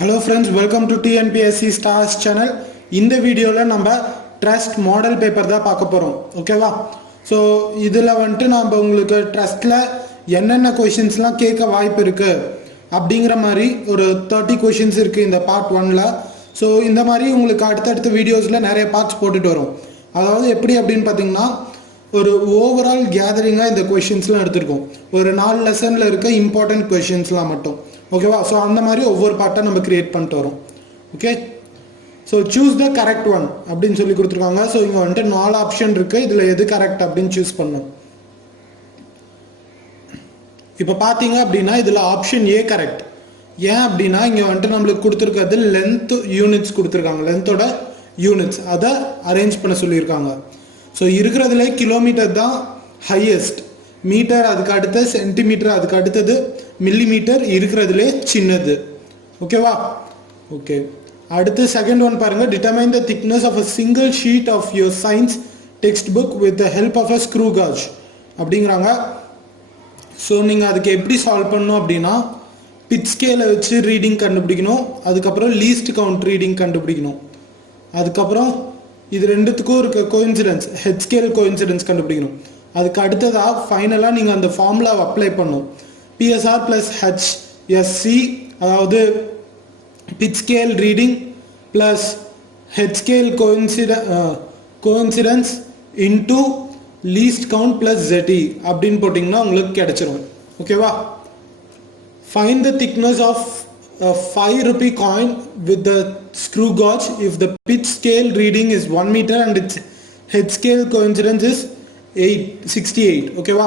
Hello friends, welcome to TNPSC Stars channel. இந்த வீடியோல நம்ம ட்ரஸ்ட் மாடல் பேப்பர் தான் பார்க்க போறோம். ஓகேவா? ஸோ இதில் வந்துட்டு நம்ம உங்களுக்கு ட்ரஸ்ட்ல என்னென்ன கொஷின்ஸ்லாம் கேட்க வாய்ப்பு இருக்கு அப்படிங்கிற மாதிரி ஒரு 30 கொஷின்ஸ் இருக்கு இந்த பார்ட் 1ல. ஸோ இந்த மாதிரி உங்களுக்கு அடுத்தடுத்த வீடியோஸில் நிறைய பார்ட்ஸ் போட்டுட்டு வரும். அதாவது எப்படி அப்படின்னு பார்த்தீங்கன்னா ஒரு ஓவரால் கேதரிங்காக இந்த கொஷின்ஸ்லாம் எடுத்திருக்கோம். ஒரு 4 லெசனில் இருக்க இம்பார்ட்டன்ட் கொஷின்ஸ்லாம் மட்டும். ஓகேவா? ஸோ அந்த மாதிரி ஒவ்வொரு பார்ட்டாக நம்ம கிரியேட் பண்ணிட்டு வரோம். Okay, so choose the correct one அப்படின்னு சொல்லி கொடுத்துருக்காங்க. ஸோ இங்கே வந்துட்டு 4 ஆப்ஷன் இருக்குது. இதில் எது கரெக்ட் அப்படின்னு சூஸ் பண்ணணும். இப்போ பார்த்தீங்க அப்படின்னா இதில் ஆப்ஷன் ஏ கரெக்ட். ஏன் அப்படின்னா இங்கே வந்துட்டு நம்மளுக்கு கொடுத்துருக்கிறது லென்த் யூனிட்ஸ் கொடுத்துருக்காங்க. லென்த்தோட யூனிட்ஸ் அதை அரேஞ்ச் பண்ண சொல்லியிருக்காங்க. ஸோ இருக்கிறதுல கிலோமீட்டர் தான் ஹையஸ்ட், மீட்டர் அதுக்கு அடுத்த சென்டிமீட்டர் அதுக்கு அடுத்தது மில்லிமீட்டர் இருக்கிறதுலே சின்னது. ஓகேவா? ஓகே, அடுத்து செகண்ட் ஒன் பாருங்க. Determine the thickness of a single sheet of your science text book with the help of a screw gauge அப்படிங்கிறாங்க. ஸோ நீங்கள் அதுக்கு எப்படி சால்வ் பண்ணணும் அப்படின்னா பிட் ஸ்கேலை வச்சு ரீடிங் கண்டுபிடிக்கணும். அதுக்கப்புறம் லீஸ்ட் கவுண்ட் ரீடிங் கண்டுபிடிக்கணும். அதுக்கப்புறம் இது ரெண்டுத்துக்கும் இருக்க கோயின்சிடன்ஸ், ஹெட் ஸ்கேல் கோயின்சிடன்ஸ் கண்டுபிடிக்கணும். அதுக்கு அடுத்ததாக ஃபைனலாக நீங்கள் அந்த ஃபார்முலாவை அப்ளை பண்ணணும். பிஎஸ்ஆர் ப்ளஸ் ஹெச்எஸ்சி, அதாவது pitch scale reading plus head scale coincidence into least count plus ZE அப்படின்னு போட்டிங்கன்னா உங்களுக்கு கிடைச்சிரும். ஓகேவா? Find the thickness of a 5 rupee coin with the screw gauge if the pitch scale reading is 1 meter and its head scale coincidence is 68. ஓகேவா?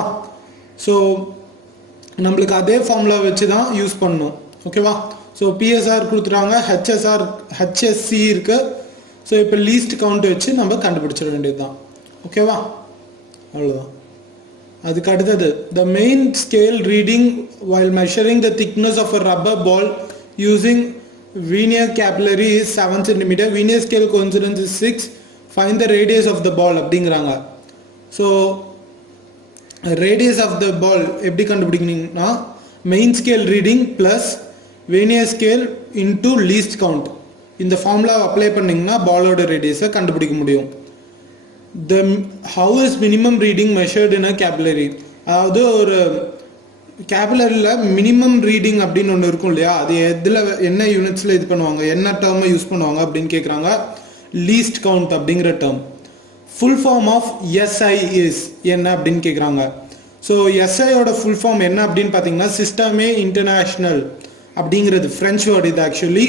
So நம்மளுக்கு அதே formula வச்சு தான் யூஸ் பண்ணணும். ஓகேவா? ஸோ பிஎஸ்ஆர் கொடுத்துட்டாங்க, ஹெச்எஸ்சி இருக்கு. ஸோ இப்போ லீஸ்ட் கவுண்ட் வச்சு நம்ம கண்டுபிடிச்சிட வேண்டியது தான். ஓகேவா? அவ்வளோதான். அதுக்கு அடுத்தது the main scale reading while measuring the thickness of a rubber ball using vernier capillary is 7 cm. Vernier scale coincidence is 6. Find the radius of the ball அப்படிங்கிறாங்க. So radius of the ball எப்படி கண்டுபிடிக்கணும்னா main scale reading plus vernier scale into least count. இந்த formula apply பண்ணிங்கன்னா பாலோட ரேடியஸை கண்டுபிடிக்க முடியும். How is minimum reading measured in a capillary? அதாவது ஒரு கேபிலரியில் மினிமம் ரீடிங் அப்படின்னு ஒன்று இருக்கும் இல்லையா, அது எதில் என்ன யூனிட்ஸில் இது பண்ணுவாங்க, என்ன டேர்மை யூஸ் பண்ணுவாங்க அப்படின்னு கேட்குறாங்க. லீஸ்ட் கவுண்ட் அப்படிங்கிற term. Full form of SI is என்ன அப்படின்னு கேட்குறாங்க. ஸோ எஸ்ஐயோட ஃபுல் ஃபார்ம் என்ன அப்படின்னு பார்த்தீங்கன்னா சிஸ்டமே இன்டர்நேஷ்னல் அப்படிங்கிறது ஃப்ரெஞ்ச் வேர்டு இது ஆக்சுவலி.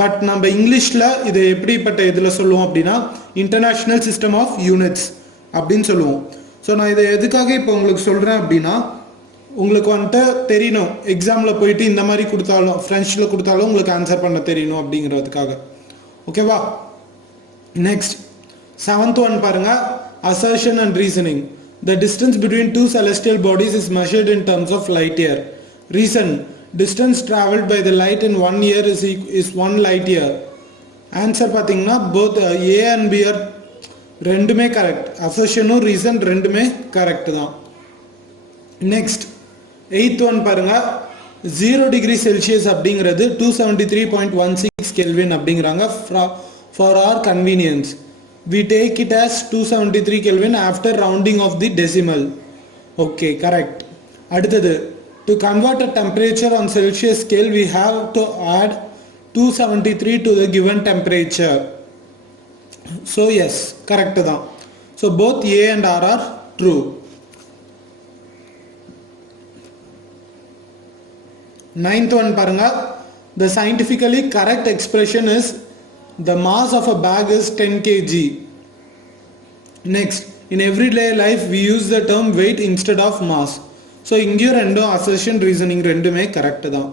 பட் நம்ம இங்கிலீஷில் இது எப்படிப்பட்ட இதில் சொல்லுவோம் அப்படின்னா இன்டர்நேஷ்னல் சிஸ்டம் ஆஃப் யூனிட்ஸ் அப்படின்னு சொல்லுவோம். ஸோ நான் இதை எதுக்காக இப்போ உங்களுக்கு சொல்கிறேன் அப்படின்னா உங்களுக்கு வந்துட்டு தெரியணும், எக்ஸாமில் போயிட்டு இந்த மாதிரி கொடுத்தாலும் ஃப்ரெஞ்சில் கொடுத்தாலும் உங்களுக்கு ஆன்சர் பண்ண தெரியணும் அப்படிங்கிறதுக்காக. ஓகேவா? நெக்ஸ்ட் 7th ஒன் பாருங்க. Assertion and reasoning. The distance between 2 celestial bodies is measured in terms of light year. Reason: distance traveled by the light in 1 year is 1 light year. Answer பார்த்தீங்கன்னா both A and B are ரெண்டுமே correct. அசர்ஷனும் reason ரெண்டுமே correct தான். Next 8th one பாருங்க. 0 degree Celsius அப்படிங்கிறது 273.16 Kelvin அப்படிங்கிறாங்க. For our convenience we take it as 273 Kelvin after rounding of the decimal. Okay, correct. அடுத்தது to convert a temperature on Celsius scale we have to add 273 to the given temperature. So yes, correct தான். So both A and R are true. 9th one பாருங்க. The scientifically correct expression is the mass of a bag is 10 kg. Next, in everyday life we use the term weight instead of mass. So இங்கேயும் ரெண்டும் assertion reasoning ரெண்டுமே correct தான்.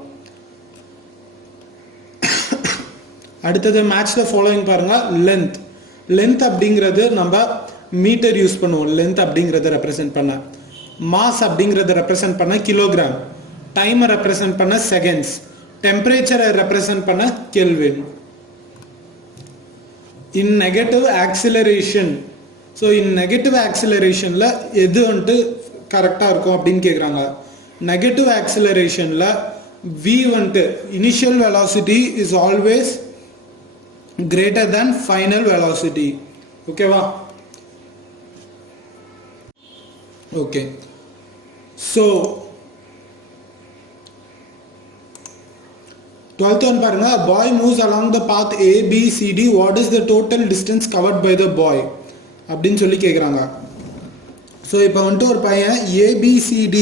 அடுத்தது match the following பாருங்க. Length. Length அப்படிங்கிறது நம்ம metre use பண்ணுவோம் length அப்படிங்கிறத ரெப்ரசென்ட் பண்ண. மாஸ் அப்படிங்கிறத ரெப்ரசென்ட் பண்ண கிலோகிராம். டைமை ரெப்ரசென்ட் பண்ண செகண்ட்ஸ். டெம்பரேச்சரை ரெப்ரசென்ட் பண்ண kelvin. In negative acceleration. So in negative ஆக்சிலரேஷனில் எது வந்துட்டு கரெக்டாக இருக்கும் அப்படின்னு கேட்குறாங்க. நெகட்டிவ் ஆக்சிலரேஷனில் v வந்துட்டு initial velocity is always greater than final velocity. ஓகேவா? ஓகே. So 12th one பாருங்க, a boy moves along the path A B C D, what is the total distance covered by the boy அப்படின்னு சொல்லி கேட்குறாங்க. So இப்போ வந்துட்டு ஒரு பையன் ABCD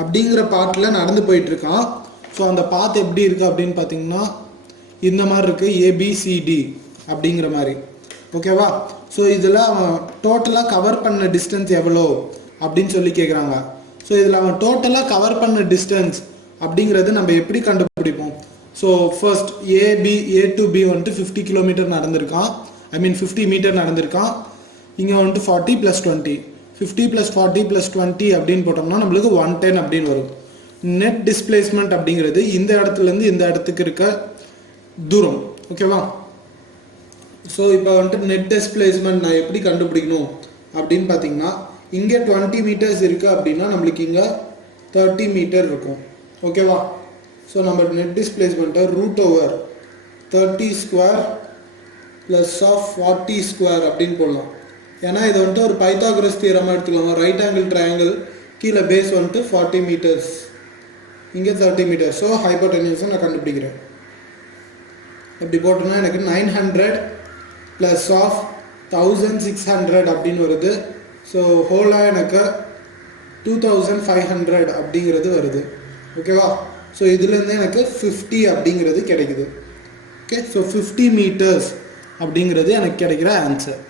அப்படிங்கிற பாத்தில் நடந்து போயிட்டுருக்கான். ஸோ அந்த பாத் எப்படி இருக்குது அப்படின்னு பார்த்தீங்கன்னா இந்த மாதிரி இருக்குது, ABCD அப்படிங்கிற மாதிரி. ஓகேவா? ஸோ இதில் அவன் டோட்டலாக கவர் பண்ண டிஸ்டன்ஸ் எவ்வளோ அப்படின்னு சொல்லி கேட்குறாங்க. ஸோ இதில் அவன் டோட்டலாக கவர் பண்ண டிஸ்டன்ஸ் அப்படிங்கிறது நம்ம எப்படி கண்டுபிடிப்போம்? So first A to B வந்துட்டு 50 கிலோமீட்டர் நடந்திருக்கான், 50 மீட்டர் நடந்திருக்கான். இங்கே வந்துட்டு 40 + 20, 50 + 40 + 20 அப்படின்னு போட்டோம்னா நம்மளுக்கு 110 அப்படின்னு வரும். நெட் டிஸ்பிளேஸ்மெண்ட் அப்படிங்கிறது இந்த இடத்துலேருந்து இந்த இடத்துக்கு இருக்க தூரம். ஓகேவா? ஸோ இப்போ வந்துட்டு நெட் டிஸ்பிளேஸ்மெண்ட் நான் எப்படி கண்டுபிடிக்கணும் அப்படின்னு பார்த்தீங்கன்னா, இங்கே 20 மீட்டர்ஸ் இருக்குது அப்படின்னா நம்மளுக்கு இங்கே 30 மீட்டர் இருக்கும். ஓகேவா? ஸோ நம்ம நெட் டிஸ்பிளேஸ்மெண்ட்டை √30² + 40² அப்படின்னு போடலாம். ஏன்னா இது வந்துட்டு ஒரு பைத்தாகரஸ் தியரமாக எடுத்துக்கலாம். ரைட் ஆங்கிள் ட்ரையாங்கிள், கீழே பேஸ் வந்துட்டு 40 மீட்டர்ஸ், இங்கே 30 மீட்டர்ஸ். ஸோ ஹைப்போடென்யூஸை நான் கண்டுபிடிக்கிறேன். இப்படி போட்டோம்னா எனக்கு 900 + 1600 அப்படின்னு வருது. ஸோ ஹோலாக எனக்கு 2500 அப்படிங்கிறது வருது. ஓகேவா? ஸோ இதுலேருந்து எனக்கு 50 அப்படிங்கிறது கிடைக்குது. ஓகே, ஸோ 50 மீட்டர்ஸ் அப்படிங்கிறது எனக்கு கிடைக்கிற ஆன்சர்.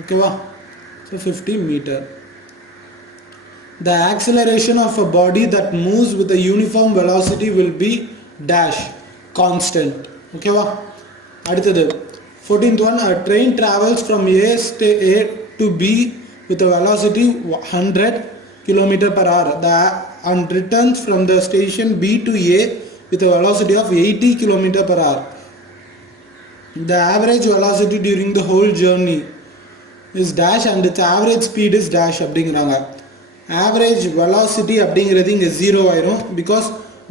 ஓகேவா? So 50 metre. The acceleration of a body that moves with a uniform velocity will be dash constant. ஓகேவா? அடுத்தது 14th one, a train travels from A to B with a velocity 100 km/h and returns from the station B to A with a velocity of 80 km/h. The average velocity during the whole journey is dash and its average speed is dash அப்படிங்கிறாங்க. Average velocity அப்படிங்கிறது இங்கே 0 ஆயிரும். Because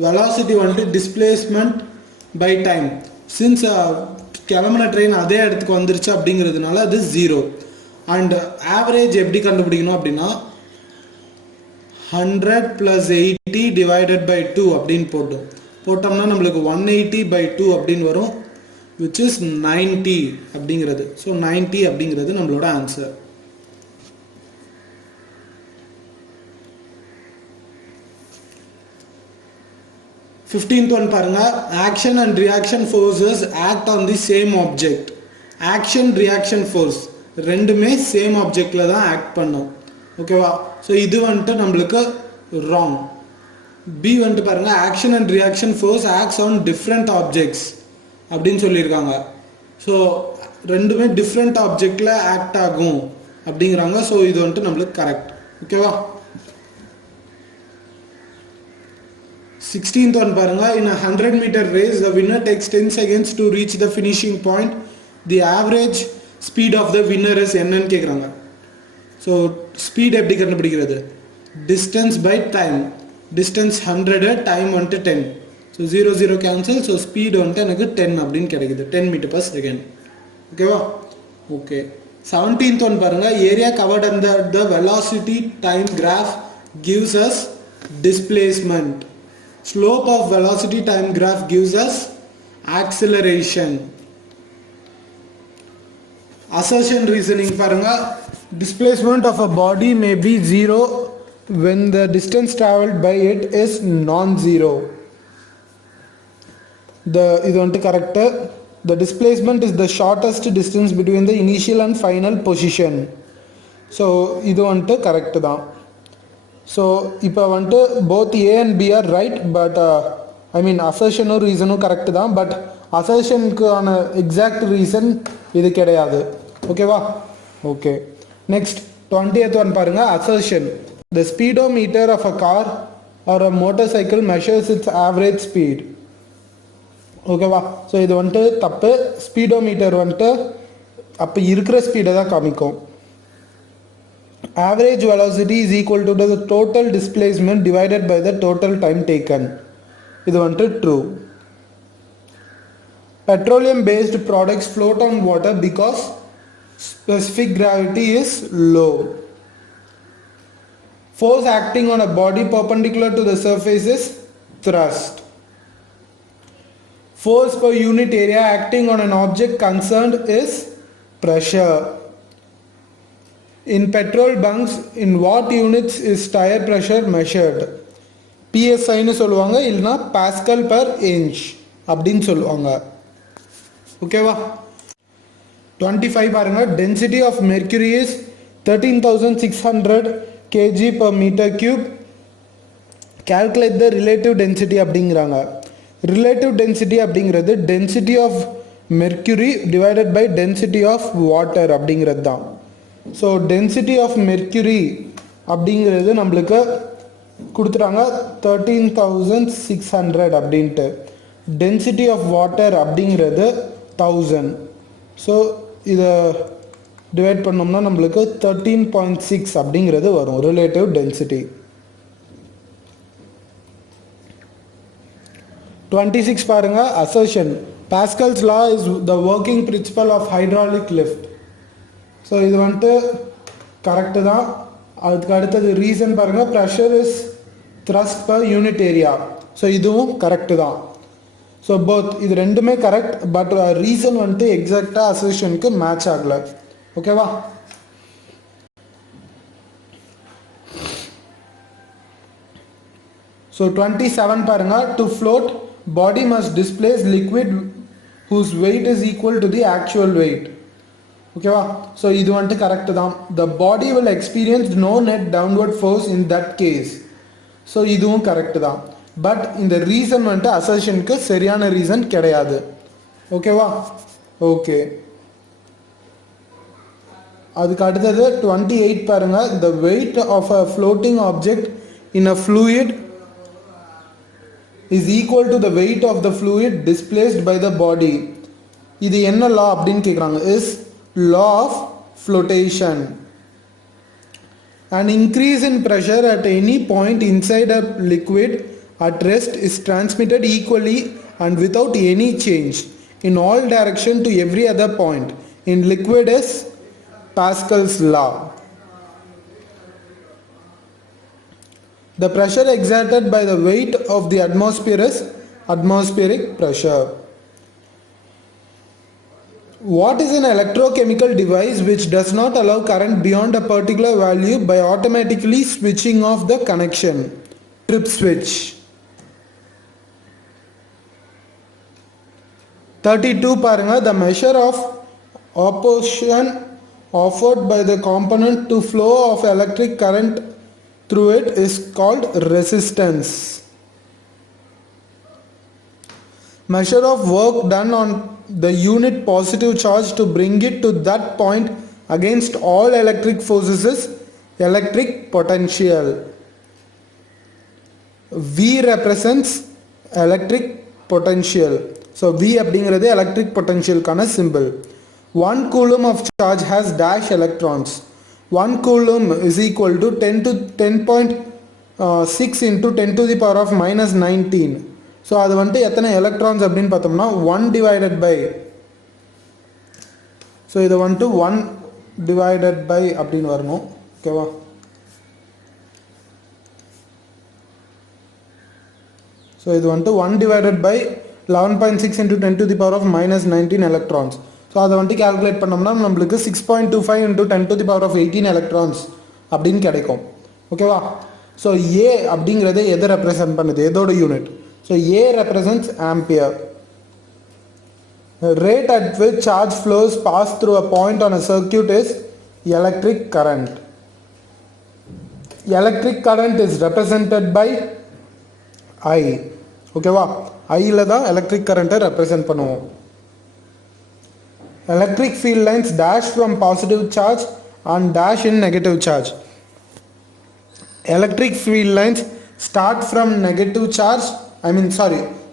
velocity வந்துட்டு displacement by time. Since கிளம்புன train அதே இடத்துக்கு வந்துருச்சு அப்படிங்கிறதுனால அது 0. அண்ட் ஆவரேஜ் எப்படி கண்டுபிடிக்கணும் அப்படின்னா 100 + 80 divided by 2 அப்படின்னு போட்டோம்னா நம்மளுக்கு 180/2 அப்படின்னு வரும், which is 90 அப்படிங்கிறது. ஸோ 90 அப்படிங்கிறது நம்மளோட ஆன்சர். ஃபிஃப்டீன்த் ஒன் பாருங்க, action and reaction forces act on the same object. Action reaction force ரெண்டுமே சேம் ஆப்ஜெக்டில் தான் ஆக்ட் பண்ணும். ஓகேவா? ஸோ இது வந்துட்டு நம்மளுக்கு ராங். பி வந்துட்டு பாருங்க, action and reaction force acts on different objects அப்படின்னு சொல்லியிருக்காங்க. ஸோ ரெண்டுமே டிஃப்ரெண்ட் ஆப்ஜெக்டில் ஆக்ட் ஆகும் அப்படிங்கிறாங்க. ஸோ இது வந்துட்டு நம்மளுக்கு கரெக்ட். ஓகேவா? 16th one பாருங்க, in a 100-meter race the winner takes 10 seconds to reach the finishing point. The average speed of the winner is என்னன்னு கேட்குறாங்க. ஸோ ஸ்பீட் எப்படி கண்டுபிடிக்கிறது? Distance by time. Distance 100, time வந்துட்டு 10. So 0 0 cancel. ஸோ ஸ்பீடு வந்துட்டு எனக்கு 10 அப்படின்னு கிடைக்குது, 10 m/s. ஓகேவா? ஓகே. 17th one பாருங்க, area covert under the velocity time graph gives us displacement. Slope of velocity time graph gives us acceleration. Assertion reasoning பாருங்க, displacement of a body may be 0 when the distance traveled by it is non-zero. இது வந்துட்டு correct. The displacement is the shortest distance between the initial and final position. So இது வந்துட்டு correct தான். So இப்போ வந்துட்டு both A and B are right. But அசர்ஷனும் ரீசனும் correct தான். பட் அசர்ஷனுக்கான எக்ஸாக்ட் ரீசன் இது கிடையாது. ஓகேவா? ஓகே. நெக்ஸ்ட் 20th one பாருங்க, assertion. The speedometer of a car or a motorcycle measures its average speed. ஓகேவா? ஸோ இது வந்துட்டு தப்பு. ஸ்பீடோமீட்டர் வந்துட்டு அப்போ இருக்கிற ஸ்பீடை தான் காமிக்கும். Average velocity is equal to the total displacement divided by the total time taken. இது வந்துட்டு true. Petroleum based products float on water because specific gravity is low. Force acting on a body perpendicular to the surface is thrust. Force per unit area acting on an object concerned is pressure. In petrol bunks, in what units is tire pressure measured? PSI னு சொல்லுவாங்க, இல்லைனா pascal per inch அப்படின்னு சொல்லுவாங்க. ஓகேவா? 25 பாருங்க. Density of mercury is 13,600 kg per meter cube. Calculate the relative density அப்படிங்கிறாங்க. Relative density அப்படிங்கிறது density of mercury divided by density of water அப்படிங்கிறது தான். ஸோ density of mercury அப்படிங்கிறது நம்மளுக்கு கொடுத்துட்டாங்க 13,600 அப்படின்ட்டு. density of water அப்படிங்கிறது 1000. ஸோ இதை டிவைட் பண்ணோம்னா நம்மளுக்கு 13.6 அப்படிங்கிறது வரும் ரிலேட்டிவ் டென்சிட்டி. 26 பாருங்க. Assertion Pascal's law is the working principle of hydraulic lift. So இது வந்துட்டு கரெக்டு தான். அதுக்கு அடுத்தது ரீசன் பாருங்க. Pressure is thrust per unit area. So இதுவும் கரெக்டு தான். ஸோ போத் இது ரெண்டுமே கரெக்ட். பட் ரீசன் வந்துட்டு எக்ஸாக்டாக அசர்ஷனுக்கு மேட்ச் ஆகலை. ஓகேவா? ஸோ 27 பாருங்க. To float body must displace liquid whose weight is equal to the actual weight. ஓகேவா? ஸோ இது வந்துட்டு கரெக்டு தான். The body will experience no net downward force in that case. So இதுவும் கரெக்டு தான். But இந்த reason வந்துட்டு அசர்ஷனுக்கு சரியான ரீசன் கிடையாது. ஓகேவா? ஓகே. அதுக்கு அடுத்தது 28 பாருங்க. The weight of a floating object in a fluid is equal to the weight of the fluid displaced by the body. இது என்ன law அப்படின்னு கேட்குறாங்க. is law of flotation. An increase in pressure at any point inside a liquid at rest is transmitted equally and without any change in all direction to every other point in liquid is Pascal's law. The pressure exerted by the weight of the atmosphere is atmospheric pressure. What is an electrochemical device which does not allow current beyond a particular value by automatically switching off the connection? Trip switch. 32 பாருங்க. The measure of opposition offered by the component to flow of electric current through it is called resistance. Measure of work done on the unit positive charge to bring it to that point against all electric forces is electric potential. V represents electric potential. So V அப்படிங்கிறது electric potential கான symbol. 1 coulomb of charge has dash electrons. 1 coulomb is equal to 10.6 into 10 to the power of minus 19. So அது வந்துட்டு எத்தனை electrons அப்படின்னு பார்த்தோம்னா 1 divided by, so இதை வந்துட்டு 1 divided by அப்படின்னு வரணும். ஓகேவா? ஸோ இது வந்துட்டு 1 divided by 11.6 into 10 to the power of minus 19 electrons. So அதை வந்துட்டு கால்குலேட் பண்ணோம்னா நம்மளுக்கு 6.25 into 10 to the power of 18 electrons அப்படின்னு கிடைக்கும். ஓகேவா? ஸோ ஏ அப்படிங்கிறத எதை ரெப்ரசன்ட் பண்ணுது, எதோட unit? So A represents ampere. Rate at which charge flows pass through a point on a circuit is electric current. Electric current is represented by I. ஓகேவா? ஐயில் தான் electric கரண்ட்டை ரெப்ரசன்ட் பண்ணுவோம். Electric field lines dash from positive charge and dash in negative charge. Electric field lines start from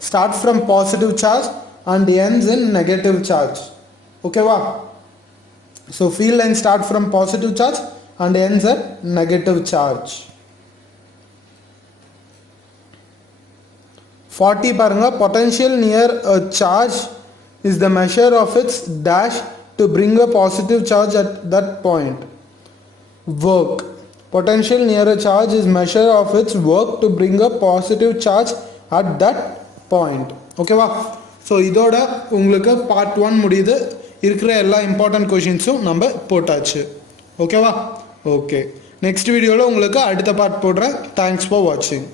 start from positive charge and ends in negative charge. Okay va? So field lines start from positive charge and ends at negative charge. 40 பாருங்க, potential near a charge is the measure of its dash to bring a positive charge at that point. Work. Potential near a charge is measure of its work to bring a positive charge at that point. ஓகேவா? So இதோட உங்களுக்கு part 1 முடியுது. இருக்கிற எல்லா important கொஷின்ஸும் நம்ம போட்டாச்சு. ஓகேவா? Okay, next வீடியோவில் உங்களுக்கு அடுத்த பார்ட் போடுறேன். தேங்க்ஸ் ஃபார் வாட்சிங்.